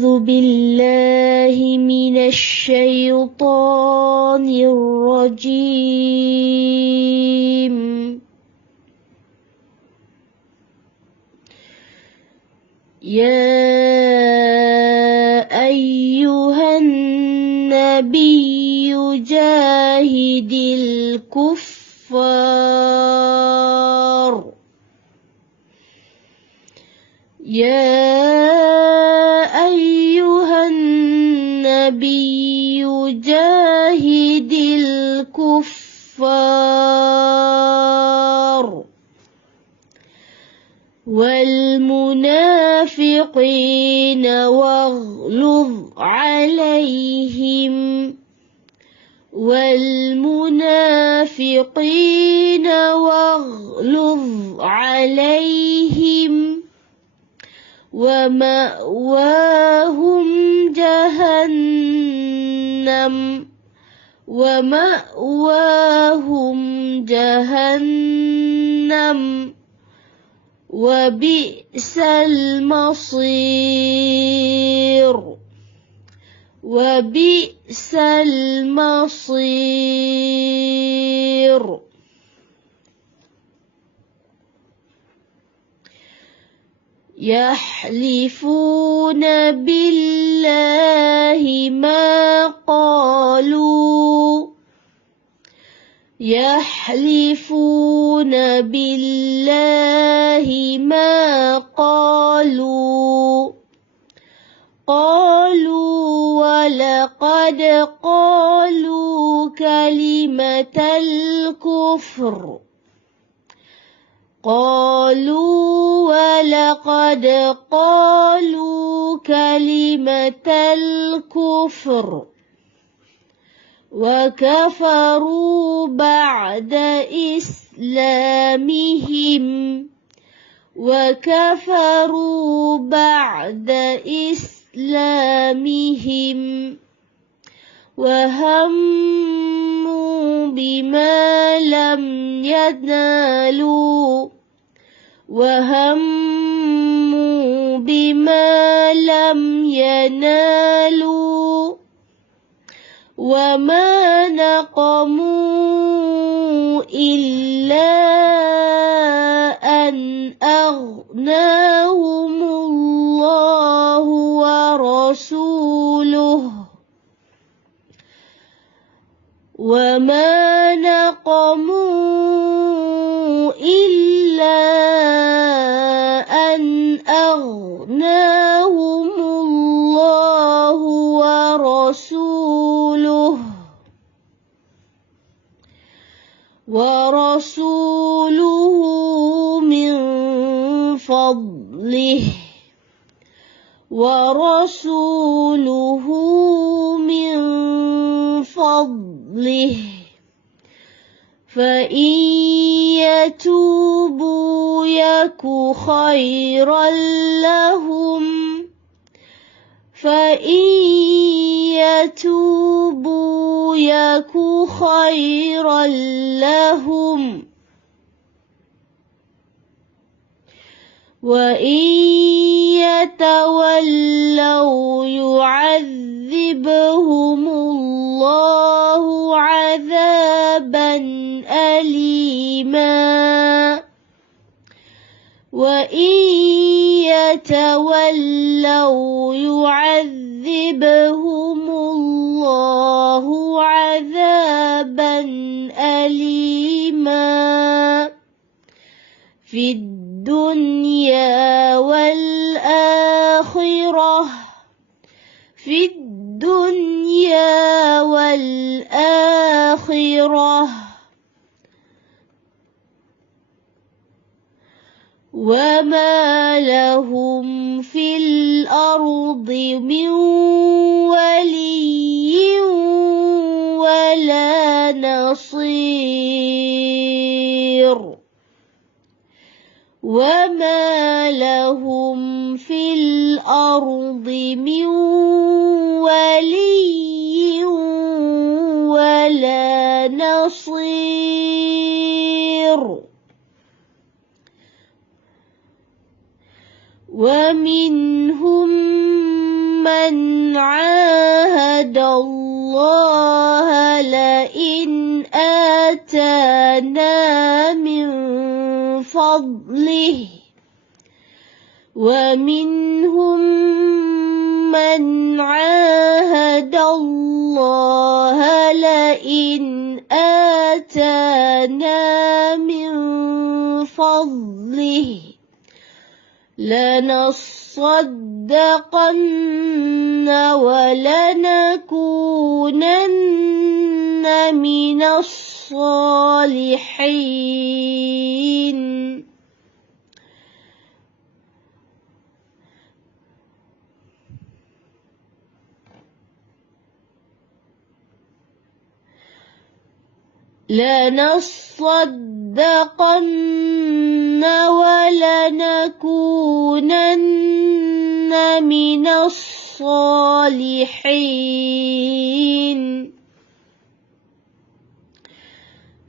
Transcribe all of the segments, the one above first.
أعوذ بالله من الشيطان الرجيم. يا أيها النبي جاهد الكفار والمنافقين واغلظ عليهم ومأواهم جهنم وبئس المصير. يحلفون بالله ما قالوا ولقد قالوا كلمة الكفر وكفروا بعد إسلامهم وهموا بما لم ينالوا وما نقموا إلا أن أغناهم الله ورسوله من فضله فإن يتوبوا يك خيرا لهم وإن يتولوا يعذبهم الله عذابا أليما في الدنيا والآخرة وما لهم في الأرض من ولي ولا نصير ومنهم فضله ومنهم من عاهد الله لئن آتانا من فضله لنصدقن ولنكونن من الصالحين لنصدقن ولنكونن من الصالحين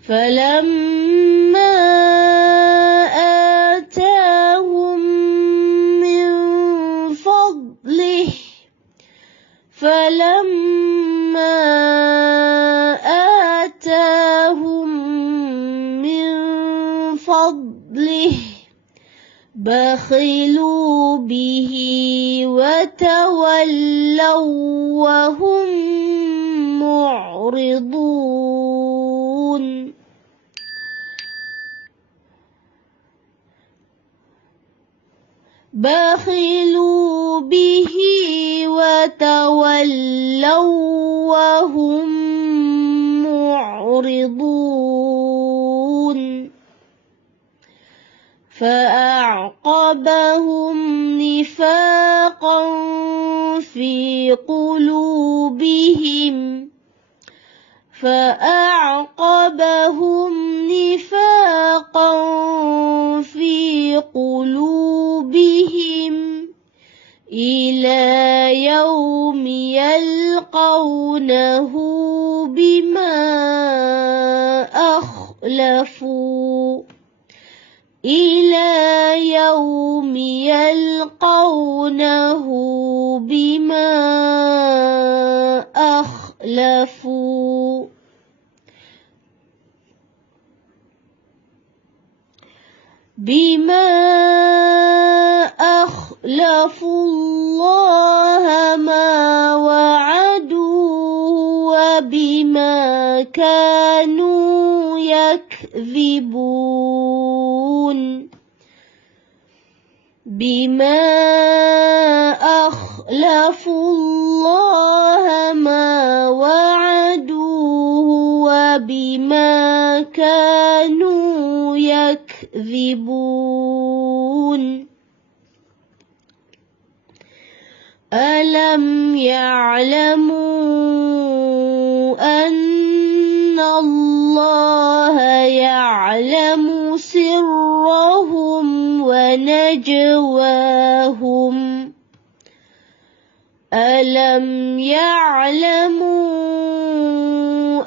فلما آتاهم من فضله بخلوا به وتولوا وهم معرضون بخلوا به وتولوا وهم معرضون فأعقبهم نفاقا في قلوبهم إلى يوم يلقونه بما أخلفوا الله ما وعدوا وبما كانوا يكذبون بما أخلفوا الله ما وعدوه وبما كانوا يكذبون ألم يعلموا أن الله يعلم سرهم ونجواهم ألم يعلموا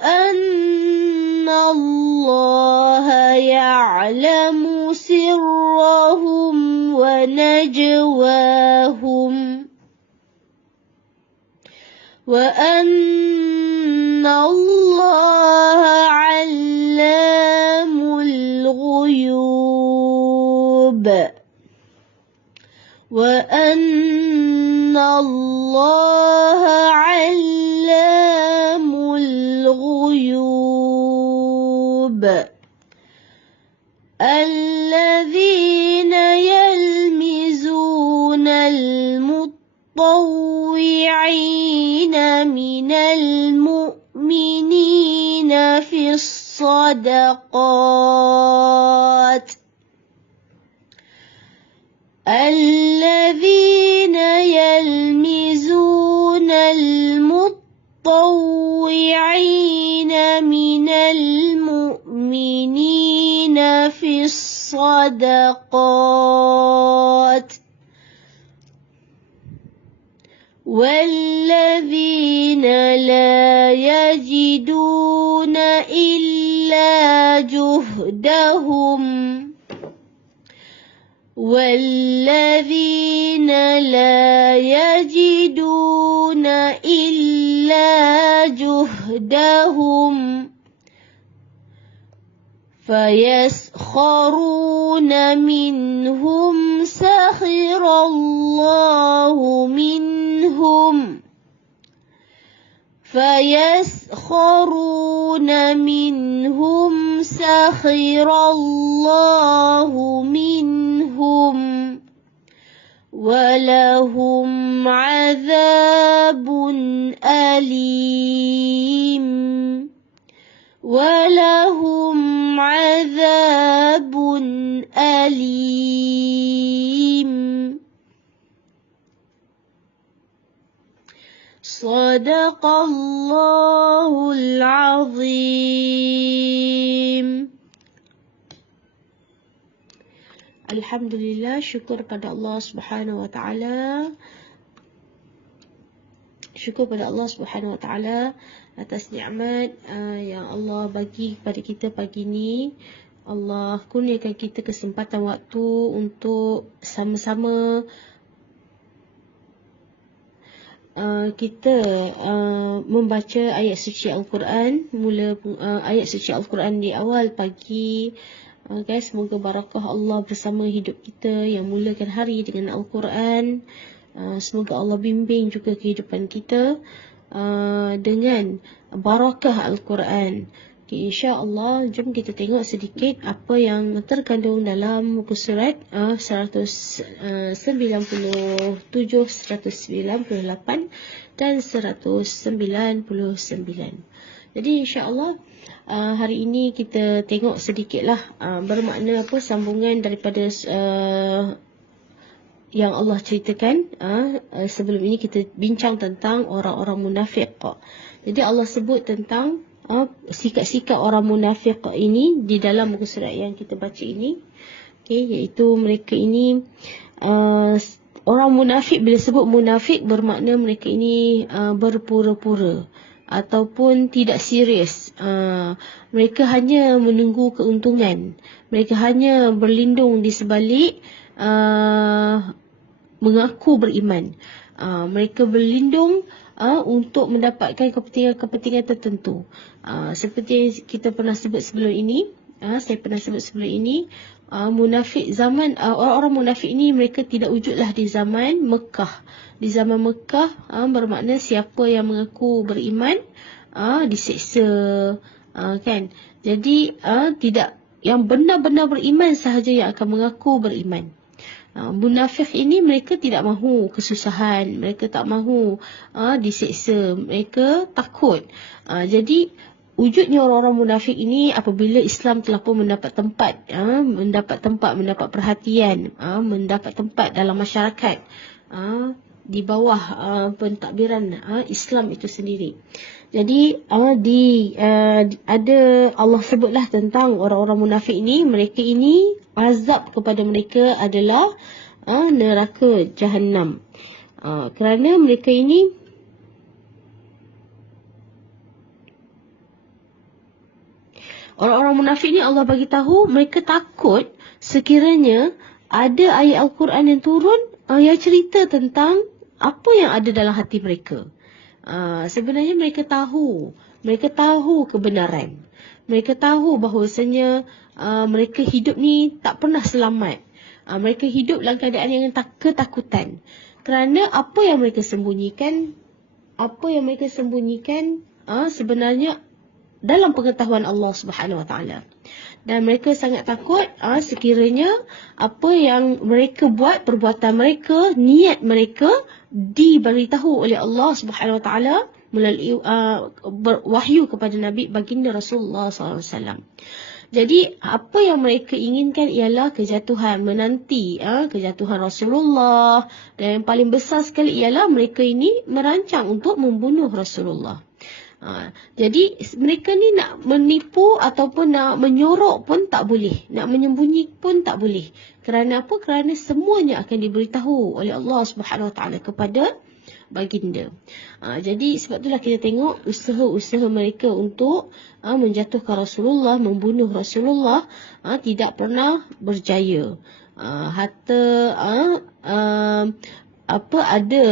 أن الله يعلم سرهم ونجواهم وأن الله علام الغيوب وأن الله علام الغيوب الذين يلمزون المطوعين من المؤمنين في الصدقات الذين يلمزون المطوعين من المؤمنين في الصدقات والذين لا يجدون إلا جهدهم فيسخرون منهم سخر الله منهم فيسخرون منهم سخر الله منهم ولهم عذاب أليم ولهم عذاب أليم صدق الله العظيم. Alhamdulillah, syukur pada Allah Subhanahu wa taala. Syukur pada Allah Subhanahu wa taala atas nikmat yang Allah bagi kepada kita pagi ini. Allah kurniakan kita kesempatan waktu untuk sama-sama kita membaca ayat suci Al-Quran. Mula ayat suci Al-Quran di awal pagi. Guys, semoga barakah Allah bersama hidup kita yang mulakan hari dengan Al-Quran. Semoga Allah bimbing juga kehidupan kita dengan barakah Al-Quran. Okay, insya-Allah, jom kita tengok sedikit apa yang terkandung dalam muka surat 197, 198 dan 199. Jadi insya-Allah hari ini kita tengok sedikitlah bermakna apa sambungan daripada yang Allah ceritakan. Sebelum ini kita bincang tentang orang-orang munafik. Jadi Allah sebut tentang sikap-sikap orang munafik ini di dalam muka surat yang kita baca ini. Okay, iaitu mereka ini orang munafik. Bila sebut munafik, bermakna mereka ini berpura-pura ataupun tidak serius. Mereka hanya menunggu keuntungan. Mereka hanya berlindung di sebalik mengaku beriman. Mereka berlindung untuk mendapatkan kepentingan tertentu. Seperti yang kita pernah sebut sebelum ini, saya pernah sebut sebelum ini, munafik zaman orang-orang munafik ini mereka tidak wujudlah di zaman Mekah. Di zaman Mekah bermakna siapa yang mengaku beriman diseksa, kan. Jadi tidak, yang benar-benar beriman sahaja yang akan mengaku beriman. Munafik ini mereka tidak mahu kesusahan, mereka tak mahu diseksa, mereka takut. Jadi wujudnya orang-orang munafik ini apabila Islam telah pun mendapat tempat, mendapat perhatian, mendapat tempat dalam masyarakat, di bawah pentadbiran Islam itu sendiri. Jadi ada Allah sebutlah tentang orang-orang munafik ini. Mereka ini azab kepada mereka adalah neraka Jahannam. Kerana mereka ini orang-orang munafik ni Allah bagi tahu mereka takut sekiranya ada ayat Al-Quran yang turun yang cerita tentang apa yang ada dalam hati mereka. Sebenarnya mereka tahu kebenaran. Mereka tahu bahawasanya mereka hidup ni tak pernah selamat. Mereka hidup dalam keadaan yang ketakutan. Kerana apa yang mereka sembunyikan sebenarnya dalam pengetahuan Allah Subhanahu Wa Taala. Dan mereka sangat takut sekiranya apa yang mereka buat, perbuatan mereka, niat mereka diberitahu oleh Allah Subhanahu Wa Taala melalui wahyu kepada Nabi baginda Rasulullah SAW. Jadi apa yang mereka inginkan ialah kejatuhan, menanti kejatuhan Rasulullah. Dan yang paling besar sekali ialah mereka ini merancang untuk membunuh Rasulullah. Jadi mereka ni nak menipu ataupun nak menyorok pun tak boleh, nak menyembunyi pun tak boleh. Kerana apa? Kerana semuanya akan diberitahu oleh Allah Subhanahu Wa Taala kepada baginda. Jadi sebab itulah kita tengok usaha-usaha mereka untuk menjatuhkan Rasulullah, membunuh Rasulullah tidak pernah berjaya. Hatta ada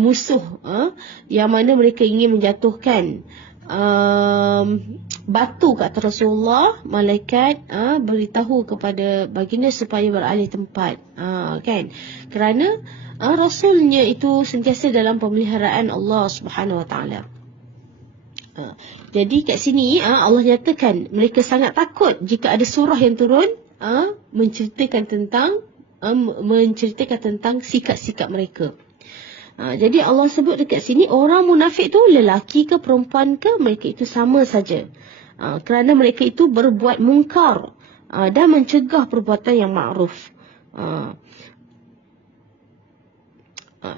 musuh yang mana mereka ingin menjatuhkan batu ke atas Rasulullah, malaikat beritahu kepada baginda supaya beralih tempat, kan, kerana Rasulnya itu sentiasa dalam pemeliharaan Allah Subhanahu Wa Taala. Jadi kat sini Allah nyatakan mereka sangat takut jika ada surah yang turun menceritakan tentang sikap-sikap mereka. Jadi Allah sebut dekat sini orang munafik tu lelaki ke perempuan ke, mereka itu sama saja. Kerana mereka itu berbuat mungkar dan mencegah perbuatan yang ma'ruf.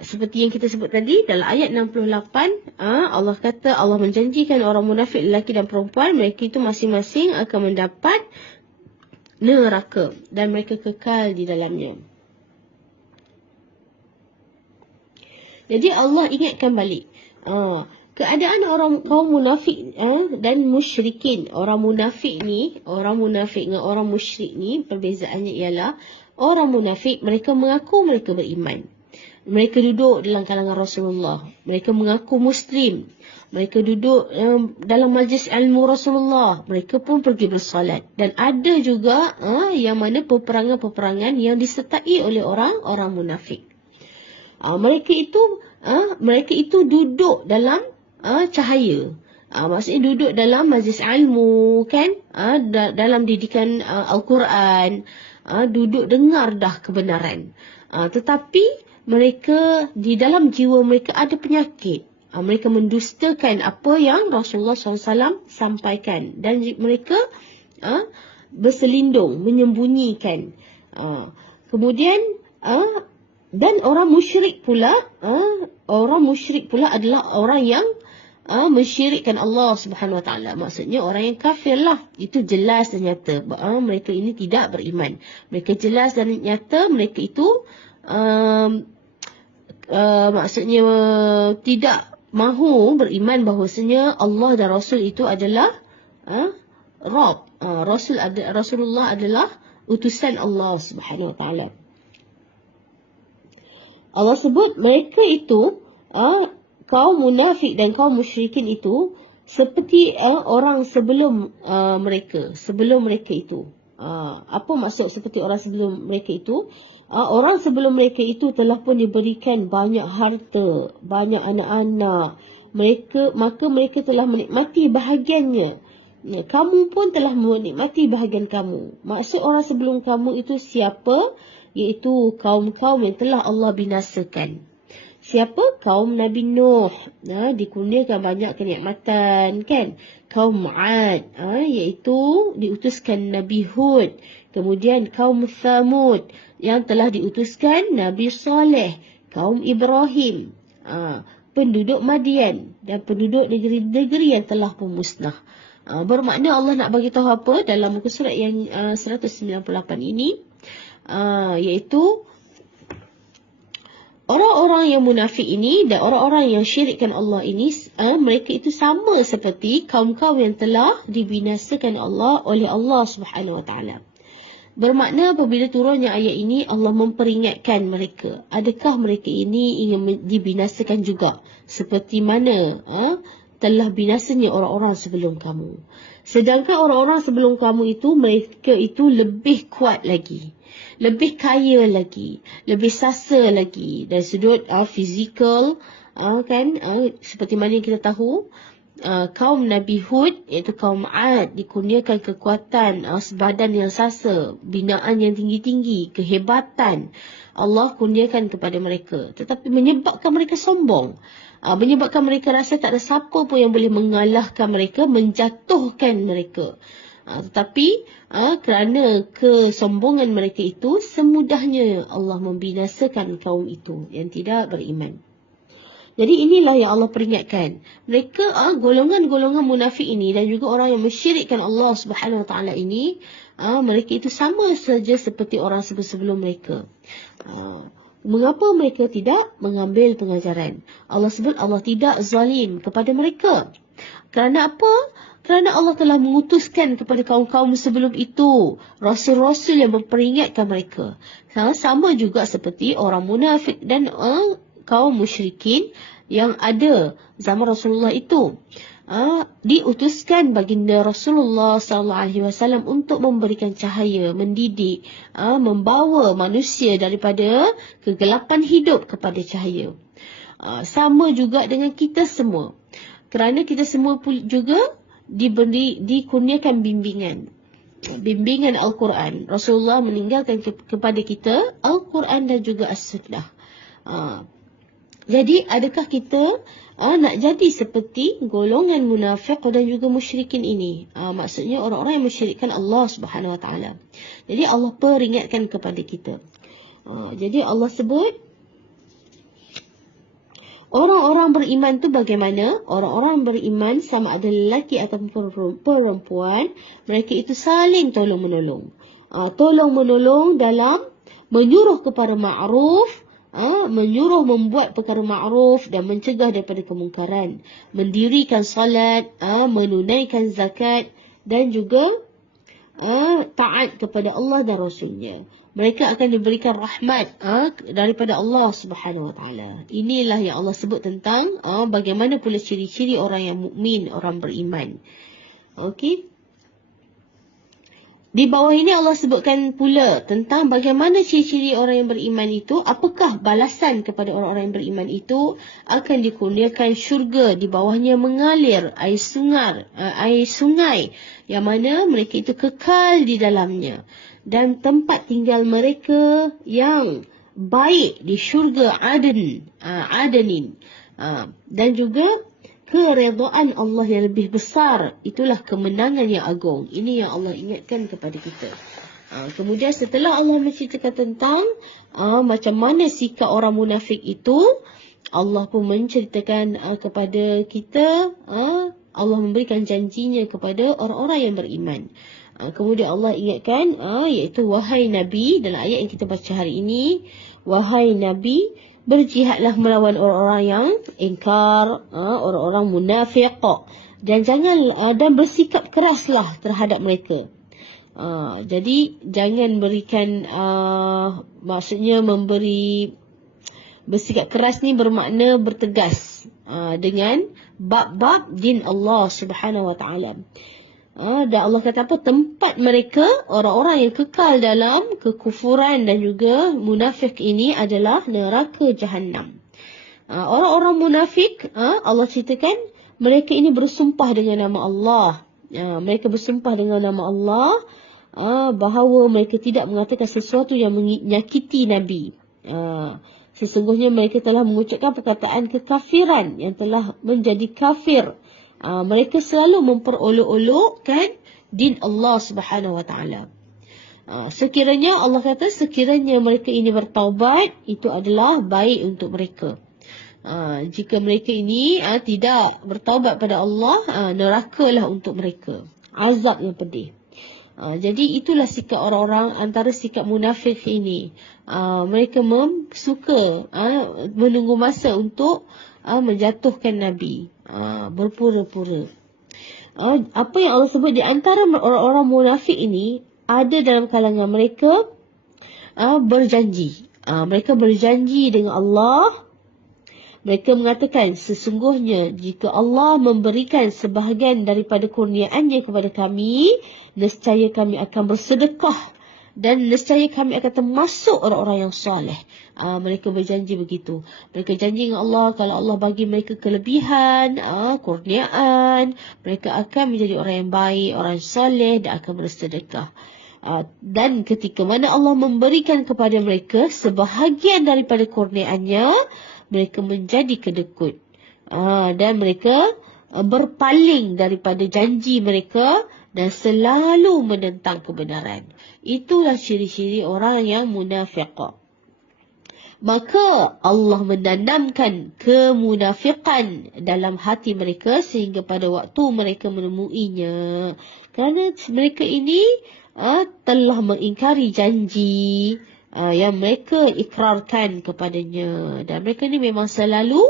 Seperti yang kita sebut tadi dalam ayat 68, Allah kata Allah menjanjikan orang munafik lelaki dan perempuan, mereka itu masing-masing akan mendapat neraka dan mereka kekal di dalamnya. Jadi Allah ingatkan balik keadaan orang kaum munafik dan musyrikin. Orang munafik dengan orang musyrik ni perbezaannya ialah orang munafik mereka mengaku mereka beriman. Mereka duduk dalam kalangan Rasulullah. Mereka mengaku Muslim. Mereka duduk dalam majlis ilmu Rasulullah. Mereka pun pergi bersolat. Dan ada juga yang mana peperangan-peperangan yang disertai oleh orang-orang munafik. Mereka itu duduk dalam cahaya. Maksudnya duduk dalam majlis ilmu, kan? Dalam didikan Al-Quran. Duduk dengar dah kebenaran. Tetapi mereka di dalam jiwa mereka ada penyakit. Mereka mendustakan apa yang Rasulullah SAW sampaikan. Dan mereka berselindung, menyembunyikan. Kemudian dan orang musyrik pula adalah orang yang mensyirikkan Allah Subhanahu Wa Taala. Maksudnya orang yang kafir lah. Itu jelas dan nyata. Mereka ini tidak beriman. Mereka jelas dan nyata mereka itu maksudnya tidak mahu beriman bahawasanya Allah dan Rasul itu adalah Rabb. Rasulullah adalah utusan Allah Subhanahu Wa Taala. Allah sebut mereka itu kaum munafik dan kaum musyrikin itu seperti orang sebelum mereka itu. Apa maksud seperti orang sebelum mereka itu? Orang sebelum mereka itu telah pun diberikan banyak harta, banyak anak-anak. Maka mereka telah menikmati bahagiannya. Kamu pun telah menikmati bahagian kamu. Maksud orang sebelum kamu itu siapa? Iaitu kaum-kaum yang telah Allah binasakan. Siapa? Kaum Nabi Nuh. Dikurniakan banyak kenikmatan, kan? Kaum Ad, iaitu diutuskan Nabi Hud. Kemudian kaum Thamud yang telah diutuskan Nabi Saleh. Kaum Ibrahim, penduduk Madian dan penduduk negeri-negeri yang telah pun musnah. Bermakna Allah nak bagi tahu apa dalam muka surat yang 198 ini? Iaitu orang-orang yang munafik ini dan orang-orang yang syirikkan Allah ini, mereka itu sama seperti kaum-kaum yang telah dibinasakan Allah oleh Allah Subhanahu Wa Taala. Bermakna apabila turunnya ayat ini, Allah memperingatkan mereka. Adakah mereka ini ingin dibinasakan juga seperti mana telah binasanya orang-orang sebelum kamu. Sedangkan orang-orang sebelum kamu itu, mereka itu lebih kuat lagi, lebih kaya lagi, lebih sasa lagi dari sudut fizikal, kan? Seperti mana yang kita tahu, kaum Nabi Hud iaitu kaum Ad dikurniakan kekuatan, sebadan yang sasa, binaan yang tinggi-tinggi, kehebatan Allah kurniakan kepada mereka, tetapi menyebabkan mereka sombong, menyebabkan mereka rasa tak ada siapa pun yang boleh mengalahkan mereka, menjatuhkan mereka. Tetapi kerana kesombongan mereka itu, semudahnya Allah membinasakan kaum itu yang tidak beriman. Jadi inilah yang Allah peringatkan. Mereka golongan-golongan munafik ini dan juga orang yang mensyirikkan Allah Subhanahu Wa Taala ini, mereka itu sama saja seperti orang sebelum mereka. Mengapa mereka tidak mengambil pengajaran? Allah sebut Allah tidak zalim kepada mereka. Kerana apa? Kerana Allah telah mengutuskan kepada kaum-kaum sebelum itu rasul-rasul yang memperingatkan mereka. Sama juga seperti orang munafik dan kaum musyrikin yang ada zaman Rasulullah itu. diutuskan baginda Rasulullah SAW untuk memberikan cahaya, mendidik, membawa manusia daripada kegelapan hidup kepada cahaya. Sama juga dengan kita semua. Kerana kita semua juga dikurniakan bimbingan Al-Quran. Rasulullah meninggalkan kepada kita Al-Quran dan juga As-Sunnah. Jadi adakah kita nak jadi seperti golongan munafik dan juga musyrikin ini? Maksudnya orang-orang yang mensyirikkan Allah Subhanahu Wa Taala. Jadi Allah peringatkan kepada kita. Jadi Allah sebut orang-orang beriman tu bagaimana? Orang-orang beriman sama ada lelaki atau perempuan, mereka itu saling tolong-menolong. Tolong-menolong dalam menyuruh kepada ma'ruf, menyuruh membuat perkara ma'ruf dan mencegah daripada kemungkaran, mendirikan salat, menunaikan zakat dan juga taat kepada Allah dan Rasulnya. Mereka akan diberikan rahmat daripada Allah Subhanahu Wa Taala. Inilah yang Allah sebut tentang bagaimana pula ciri-ciri orang yang mukmin, orang beriman. Okey. Di bawah ini Allah sebutkan pula tentang bagaimana ciri-ciri orang yang beriman itu, apakah balasan kepada orang-orang yang beriman itu, akan dikurniakan syurga, di bawahnya mengalir air sungai yang mana mereka itu kekal di dalamnya, dan tempat tinggal mereka yang baik di syurga Adenin, dan juga keredaan Allah yang lebih besar. Itulah kemenangan yang agung. Ini yang Allah ingatkan kepada kita. Kemudian setelah Allah menceritakan tentang macam mana sikap orang munafik itu, Allah pun menceritakan kepada kita, Allah memberikan janjinya kepada orang-orang yang beriman. Kemudian Allah ingatkan, iaitu wahai Nabi, dalam ayat yang kita baca hari ini, wahai Nabi, berjihadlah melawan orang-orang yang ingkar, orang-orang munafik, dan bersikap keraslah terhadap mereka. Jadi jangan berikan, maksudnya bersikap keras ni bermakna bertegas dengan bab-bab din Allah Subhanahu Wa Taala. Dan Allah kata apa? Tempat mereka, orang-orang yang kekal dalam kekufuran dan juga munafik ini adalah neraka Jahannam. Orang-orang munafik, Allah ceritakan, mereka ini bersumpah dengan nama Allah. Mereka bersumpah dengan nama Allah bahawa mereka tidak mengatakan sesuatu yang menyakiti Nabi. Sesungguhnya mereka telah mengucapkan perkataan kekafiran yang telah menjadi kafir. Mereka selalu memperolok-olokkan din Allah Subhanahu Wa Taala. Sekiranya Allah kata, sekiranya mereka ini bertaubat, itu adalah baik untuk mereka. Jika mereka ini tidak bertaubat pada Allah, nerakalah untuk mereka, azab yang pedih. Jadi itulah sikap orang-orang antara sikap munafik ini. Mereka suka menunggu masa untuk menjatuhkan Nabi, berpura-pura. Apa yang Allah sebut di antara orang-orang munafik ini, ada dalam kalangan mereka berjanji. Mereka berjanji dengan Allah. Mereka mengatakan, sesungguhnya jika Allah memberikan sebahagian daripada kurniaannya kepada kami, nescaya kami akan bersedekah dan nescaya kami akan termasuk orang-orang yang soleh. Mereka berjanji begitu. Mereka janji dengan Allah, kalau Allah bagi mereka kelebihan, kurniaan, mereka akan menjadi orang yang baik, orang yang soleh dan akan bersedekah. Dan ketika mana Allah memberikan kepada mereka sebahagian daripada kurniaannya, mereka menjadi kedekut. Dan mereka berpaling daripada janji mereka dan selalu menentang kebenaran. Itulah ciri-ciri orang yang munafik. Maka Allah menanamkan kemunafikan dalam hati mereka sehingga pada waktu mereka menemuinya. Kerana mereka ini telah mengingkari janji yang mereka ikrarkan kepadanya. Dan mereka ni memang selalu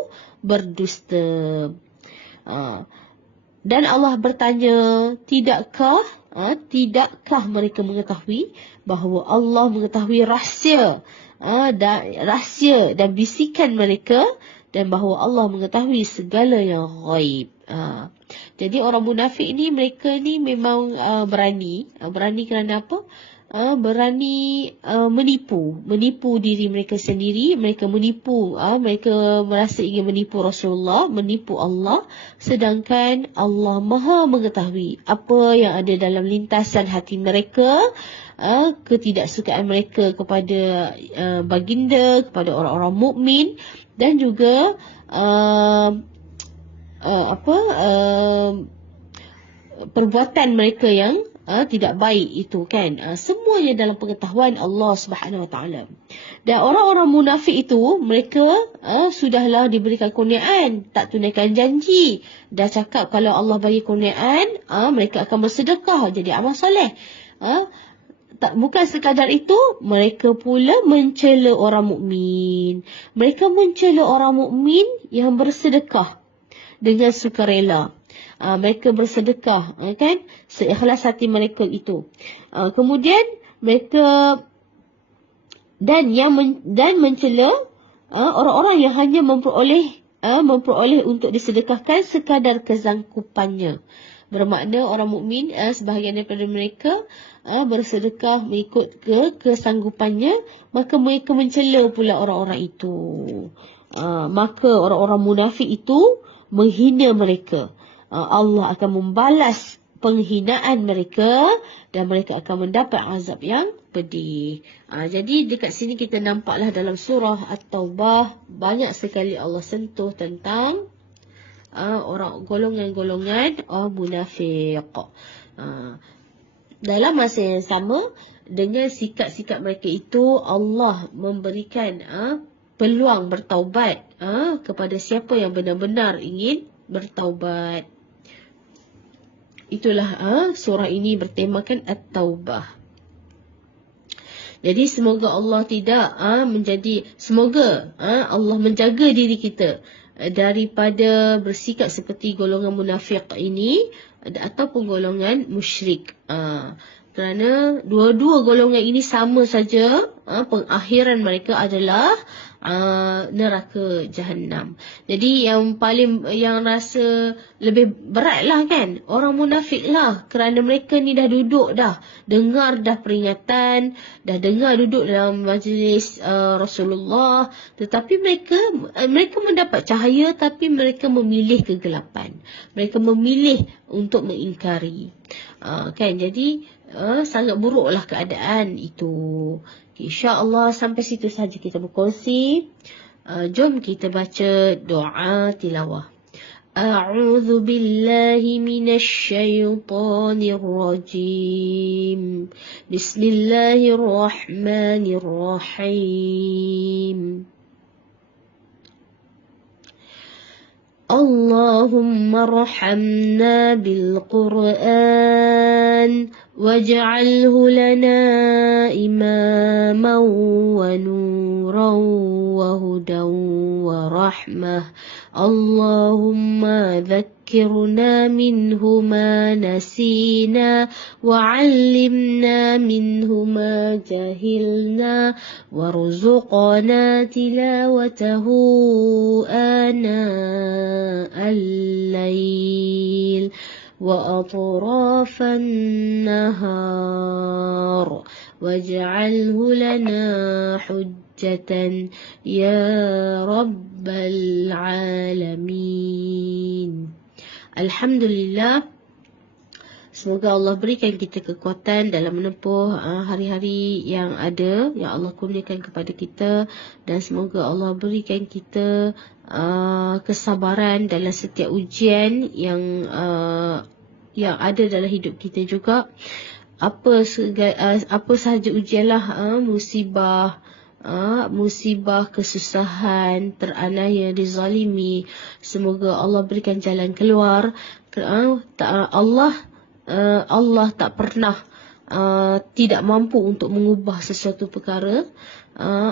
berdusta. Dan Allah bertanya, tidakkah mereka mengetahui bahawa Allah mengetahui rahsia dan bisikan mereka dan bahawa Allah mengetahui segala yang ghaib. Jadi orang munafik ni, mereka ni memang berani. Berani kerana apa? Berani menipu diri mereka sendiri. Mereka menipu, mereka merasa ingin menipu Rasulullah, menipu Allah, sedangkan Allah Maha mengetahui apa yang ada dalam lintasan hati mereka, ketidaksukaan mereka kepada baginda, kepada orang-orang mukmin, dan juga perbuatan mereka yang tidak baik itu kan. Semuanya dalam pengetahuan Allah Subhanahu Wa Taala. Dan orang-orang munafik itu, mereka sudahlah diberikan kurniaan, tak tunaikan janji. Dah cakap kalau Allah bagi kurniaan, mereka akan bersedekah, jadi amal soleh. Bukan sekadar itu, mereka pula mencela orang mukmin. Mereka mencela orang mukmin yang bersedekah dengan sukarela. Mereka bersedekah, kan, seikhlas hati mereka itu. Kemudian mereka dan mencela orang-orang yang hanya memperoleh untuk disedekahkan sekadar kezangkupannya. Bermakna orang mukmin, sebahagian daripada mereka bersedekah mengikut kesanggupannya, maka mereka mencela pula orang-orang itu. Maka orang-orang munafik itu menghina mereka. Allah akan membalas penghinaan mereka dan mereka akan mendapat azab yang pedih. Jadi dekat sini kita nampaklah dalam surah At-Taubah banyak sekali Allah sentuh tentang orang golongan-golongan orang munafik. Dalam masa yang sama, dengan sikap-sikap mereka itu, Allah memberikan peluang bertaubat kepada siapa yang benar-benar ingin bertaubat. Itulah surah ini bertemakan At-Taubah. Jadi semoga Allah tidak semoga Allah menjaga diri kita daripada bersikap seperti golongan munafik ini ataupun golongan musyrik. Kerana dua-dua golongan ini sama saja, pengakhiran mereka adalah neraka Jahannam. Jadi yang rasa lebih berat lah kan, orang munafik lah, kerana mereka ni dah duduk dengar peringatan, dah dengar duduk dalam majlis Rasulullah, tetapi mereka mendapat cahaya, tapi mereka memilih kegelapan. Mereka memilih untuk mengingkari. Kan, jadi sangat buruklah keadaan itu. InsyaAllah sampai situ saja kita berkongsi. Jom kita baca doa tilawah. A'udzu billahi minasy syaithanir rajim. Bismillahirrahmanirrahim. Allahumma arhamna bil Qur'an waj'alhu lana imaman wa nuran wa hudan wa rahmah. Allahumma dhakkirna minhu ma nasina wa 'allimna minhu ma jahilna warzuqna tilawatahu ana al-lail wa atrafan nahar waj'alhu lana hujjatan ya rabbal alamin. Alhamdulillah, semoga Allah berikan kita kekuatan dalam menempuh hari-hari yang ada, yang Allah kurniakan kepada kita, dan semoga Allah berikan kita kesabaran dalam setiap ujian yang ada dalam hidup kita juga. Apa sahaja ujianlah, musibah, kesusahan, teranaya, dizalimi, semoga Allah berikan jalan keluar. Allah tak pernah tidak mampu untuk mengubah sesuatu perkara.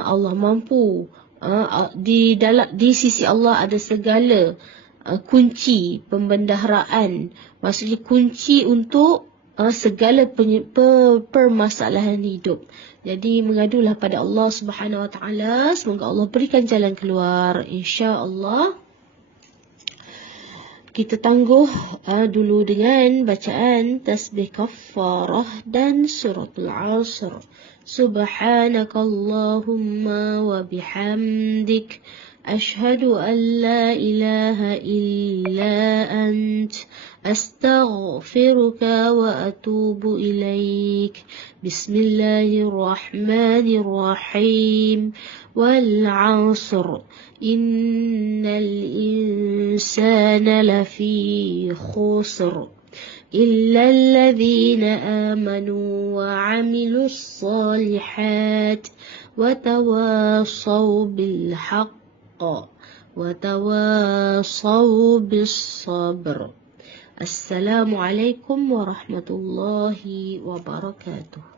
Allah mampu. Di sisi Allah ada segala kunci pembendaharaan, maksudnya kunci untuk segala permasalahan hidup. Jadi mengadulah pada Allah Subhanahu Wa Taala. Semoga Allah berikan jalan keluar, insya-Allah. Kita tangguh dulu dengan bacaan tasbih kafarah dan suratul Asr. Subhanakallahumma wa bihamdik, ashhadu an la ilaha illa ant, astaghfiruka wa atubu ilaik. Bismillahirrahmanirrahim. Wal 'asr. Innal insana lafi khusr. إلا الذين آمنوا وعملوا الصالحات وتواصوا بالحق وتواصوا بالصبر. السلام عليكم ورحمة الله وبركاته.